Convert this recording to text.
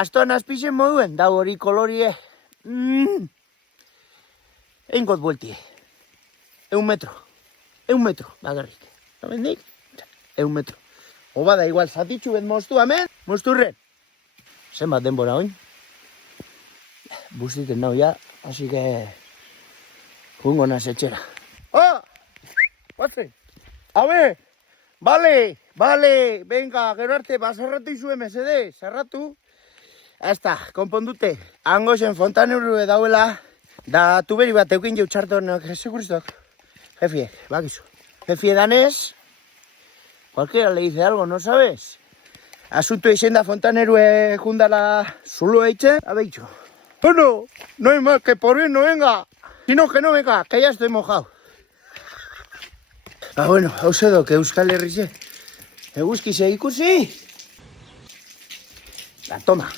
Astoan azpixen moduen, da hori kolorie. Eingot bueltie. 1 metro. 1 metro, bagarrik. Namendik? 1 metro. Oba da igual, zatitxu bet moztu hemen, mozturren. Zenbat denbora oin? Bustiten nau ya, así que... Jungo naz etxera. Ah! Batzen! Habe! Bale! Venga, gero arte, bazarratu izue mesede, zarratu. Hasta, konpondute. Hango zen fontanuru dauela, da tuberi bat eukin jau txartonak, seguriztok. Jefie, bakizu. Jefie danez, cualquiera le dice algo, ¿no sabes? Asunto izen da fontanerue jundala zulo eitxe, abeitxo. Bueno, no hay más que por bien no venga. Sino que no venga, que ya estoy mojado. Bueno, hau zedok Euskal Herrize. Eguzkize ikusi. La toma.